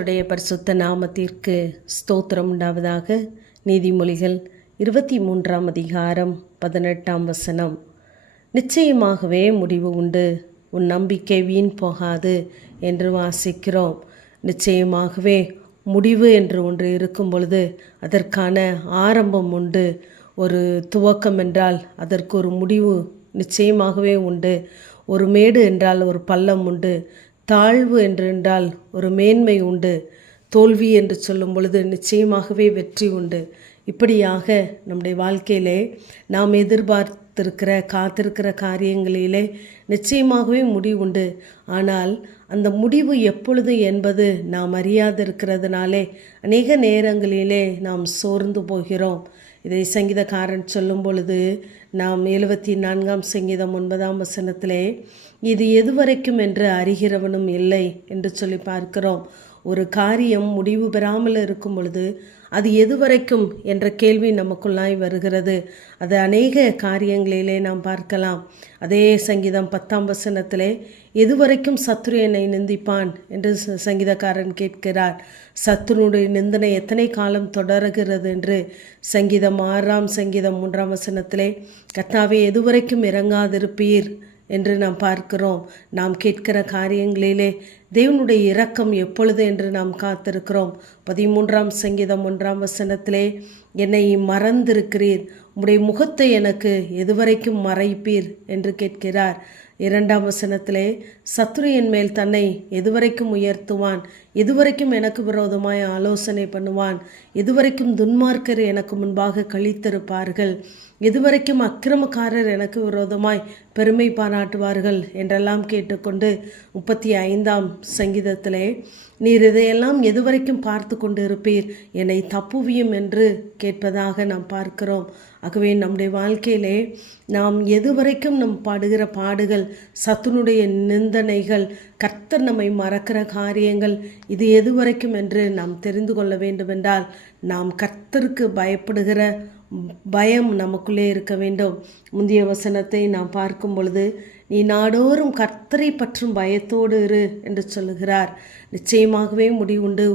உடைய பரிசுத்த நாமத்திற்கு ஸ்தோத்திரம் உண்டாவதாக. நீதிமொழிகள் 23ஆம் அதிகாரம் 18ஆம் வசனம். நிச்சயமாகவே முடிவு உண்டு, உன் நம்பிக்கை வீண் போகாது என்று வாசிக்கிறோம். நிச்சயமாகவே முடிவு என்று ஒன்று இருக்கும் பொழுது அதற்கான ஆரம்பம் உண்டு. ஒரு துவக்கம் என்றால் அதற்கு ஒரு முடிவு நிச்சயமாகவே உண்டு. ஒரு மேடு என்றால் ஒரு பள்ளம் உண்டு. தாழ்வு என்றால் ஒரு மேன்மை உண்டு. தோல்வி என்று சொல்லும் பொழுது நிச்சயமாகவே வெற்றி உண்டு. இப்படியாக நம்முடைய வாழ்க்கையிலே நாம் காத்திருக்கிற காரியங்களிலே நிச்சயமாகவே முடிவு உண்டு. ஆனால் அந்த முடிவு எப்பொழுது என்பது நாம் அறியாதிருக்கிறதுனாலே அநேக நேரங்களிலே நாம் சோர்ந்து போகிறோம். இதை சங்கீதக்காரன் சொல்லும் பொழுது நாம் 74ஆம் சங்கீதம் 9ஆம் வசனத்திலே இது எதுவரைக்கும் என்று அறிகிறவனும் இல்லை என்று சொல்லி பார்க்கிறோம். ஒரு காரியம் முடிவு பெறாமல் இருக்கும் பொழுது அது எதுவரைக்கும் என்ற கேள்வி நமக்குள்ளாய் வருகிறது. அது அநேக காரியங்களிலே நாம் பார்க்கலாம். அதே சங்கீதம் 10ஆம் வசனத்திலே எதுவரைக்கும் சத்துரு என்னை நிந்திப்பான் என்று சங்கீதக்காரன் கேட்கிறார். சத்துருடைய நிந்தனை எத்தனை காலம் தொடர்கிறது என்று சங்கீதம் 6ஆம் சங்கீதம் 3ஆம் வசனத்திலே கர்த்தாவே எதுவரைக்கும் இறங்காதிருப்பீர் என்று நாம் பார்க்கிறோம். நாம் கேட்கிற காரியங்களிலே தேவனுடைய இரக்கம் எப்பொழுது என்று நாம் காத்திருக்கிறோம். 13ஆம் சங்கீதம் 1ஆம் வசனத்திலே என்னை மறந்திருக்கிறீர், உம்முடைய முகத்தை எனக்கு எதுவரைக்கும் மறைப்பீர் என்று கேட்கிறார். 2ஆம் வசனத்திலே சத்துரு என் மேல் தன்னை எதுவரைக்கும் உயர்த்துவான், எதுவரைக்கும் எனக்கு விரோதமாய் ஆலோசனை பண்ணுவான், எதுவரைக்கும் துன்மார்க்கர் எனக்கு முன்பாக கழித்திருப்பார்கள், எதுவரைக்கும் அக்கிரமக்காரர் எனக்கு விரோதமாய் பெருமை பாராட்டுவார்கள் என்றெல்லாம் கேட்டுக்கொண்டு 35ஆம் சங்கீதத்திலே நீர் இதையெல்லாம் எதுவரைக்கும் பார்த்து கொண்டு இருப்பீர், என்னை தப்புவியும் என்று கேட்பதாக நாம் பார்க்கிறோம். ஆகவே நம்முடைய வாழ்க்கையிலே நாம் எதுவரைக்கும் நம் பாடுகிற பாடுகள், சத்துனுடைய நிந்தனைகள், கர்த்தர் நம்மை மறக்கிற காரியங்கள், இது எதுவரைக்கும் என்று நாம் தெரிந்து கொள்ள வேண்டுமென்றால் நாம் கர்த்தருக்கு பயப்படுகிற பயம் நமக்குள்ளே இருக்க வேண்டும். முந்தைய வசனத்தை நாம் பார்க்கும் பொழுது நீ நாடோறும் கர்த்தரை பற்றும் பயத்தோடு இரு என்று சொல்லுகிறார். நிச்சயமாகவே முடிவுண்டு,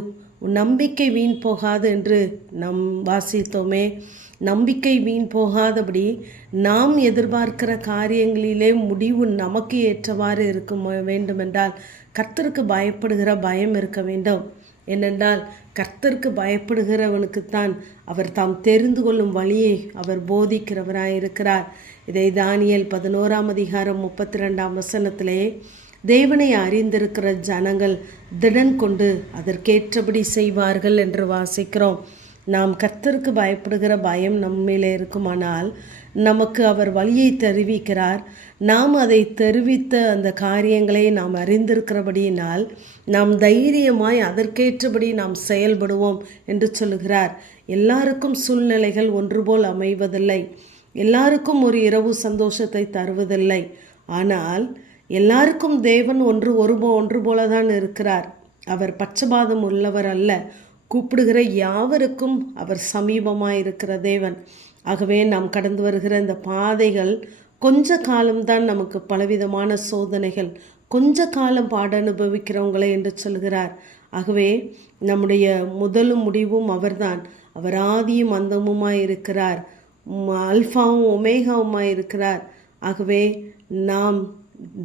உன் நம்பிக்கை வீண் போகாது என்று நாம் வாசித்தோமே. நம்பிக்கை வீண் போகாதபடி நாம் எதிர்பார்க்கிற காரியங்களிலே முடிவு நமக்கு ஏற்றவாறு இருக்க வேண்டுமென்றால் கர்த்தருக்கு பயப்படுகிற பயம் இருக்க வேண்டும். ஏனென்றால் கர்த்தருக்கு பயப்படுகிறவனுக்குத்தான் அவர் தாம் தெரிந்து கொள்ளும் வழியை அவர் போதிக்கிறவராயிருக்கிறார். இதை தானியேல் 11ஆம் அதிகாரம் 32ஆம் வசனத்திலே தேவனை அறிந்திருக்கிற ஜனங்கள் திடன் கொண்டு அதற்கேற்றபடி செய்வார்கள் என்று வாசிக்கிறோம். நாம் கர்த்தருக்கு பயப்படுகிற பயம் நம்மிலே இருக்குமானால் நமக்கு அவர் வழியை தெரிவிக்கிறார். நாம் அதை தெரிவித்த அந்த காரியங்களை நாம் அறிந்திருக்கிறபடியினால் நாம் தைரியமாய் அதற்கேற்றபடி நாம் செயல்படுவோம் என்று சொல்லுகிறார். எல்லாருக்கும் சூழ்நிலைகள் ஒன்று போல் அமைவதில்லை, எல்லாருக்கும் ஒரு இரவு சந்தோஷத்தை தருவதில்லை. ஆனால் எல்லாருக்கும் தேவன் ஒன்று போல தான் இருக்கிறார். அவர் பட்சபாதம் உள்ளவர் அல்ல. கூப்பிடுகிற யாவருக்கும் அவர் சமீபமாக இருக்கிற தேவன். ஆகவே நாம் கடந்து வருகிற இந்த பாதைகள் கொஞ்ச காலம்தான் நமக்கு பலவிதமான சோதனைகள், கொஞ்ச காலம் பாட அனுபவிக்கிறவங்களை என்று சொல்கிறார். ஆகவே நம்முடைய முதலும் முடிவும் அவர்தான். அவர் ஆதியும் அந்தமுமாய் இருக்கிறார், அல்பாவும் ஒமேகாவுமாய் இருக்கிறார். ஆகவே நாம்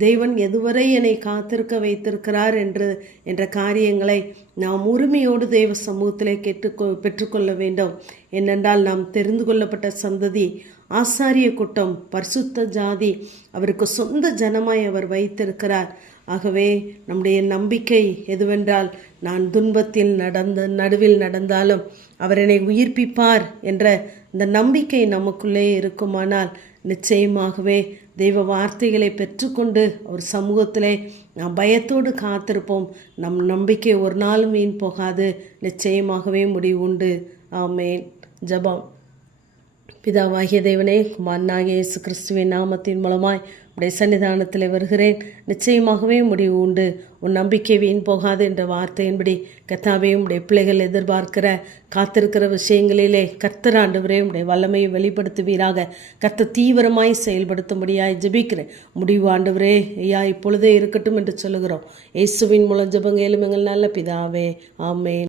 தேவன் எதுவரை என்னை காத்திருக்க வைத்திருக்கிறார் என்ற காரியங்களை நாம் உரிமையோடு தேவ சமூகத்திலே பெற்றுக்கொள்ள வேண்டும். ஏனென்றால் நாம் தெரிந்து கொள்ளப்பட்ட சந்ததி, ஆசாரிய கூட்டம், பரிசுத்த ஜாதி, அவருக்கு சொந்த ஜனமாய் அவர் வைத்திருக்கிறார். ஆகவே நம்முடைய நம்பிக்கை எதுவென்றால் நான் துன்பத்தில் நடுவில் நடந்தாலும் அவர் என்னை உயிர்ப்பிப்பார் என்ற இந்த நம்பிக்கை நமக்குள்ளே இருக்குமானால் நிச்சயமாகவே தெய்வ வார்த்தைகளை பெற்றுக்கொண்டு அவர் சமூகத்திலே நாம் பயத்தோடு காத்திருப்போம். நம் நம்பிக்கை ஒரு நாளும் வீண் போகாது, நிச்சயமாகவே முடிவு உண்டு. ஆமேன். ஜெபம். பிதாவாகிய தேவனே, குமாரனாகிய இயேசு கிறிஸ்துவின் நாமத்தின் மூலமாய் உடைய சன்னிதானத்தில் வருகிறேன். நிச்சயமாகவே முடிவு உண்டு. உன் நம்பிக்கை வீண் போகாது என்ற வார்த்தையின்படி கர்த்தாவே உடைய பிள்ளைகள் எதிர்பார்க்கிற காத்திருக்கிற விஷயங்களிலே கர்த்தர் ஆண்டவரே உடைய வல்லமையை வெளிப்படுத்துவீராக. கர்த்தர் தீவிரமாய் செயல்படுத்தும்படியாய் ஜெபிக்கிறேன். முடிவு ஆண்டவரே ஐயா இப்பொழுதே இருக்கட்டும் என்று சொல்லுகிறோம். இயேசுவின் மூலம் ஜெபங்க எங்கள் நல்ல பிதாவே, ஆமென்.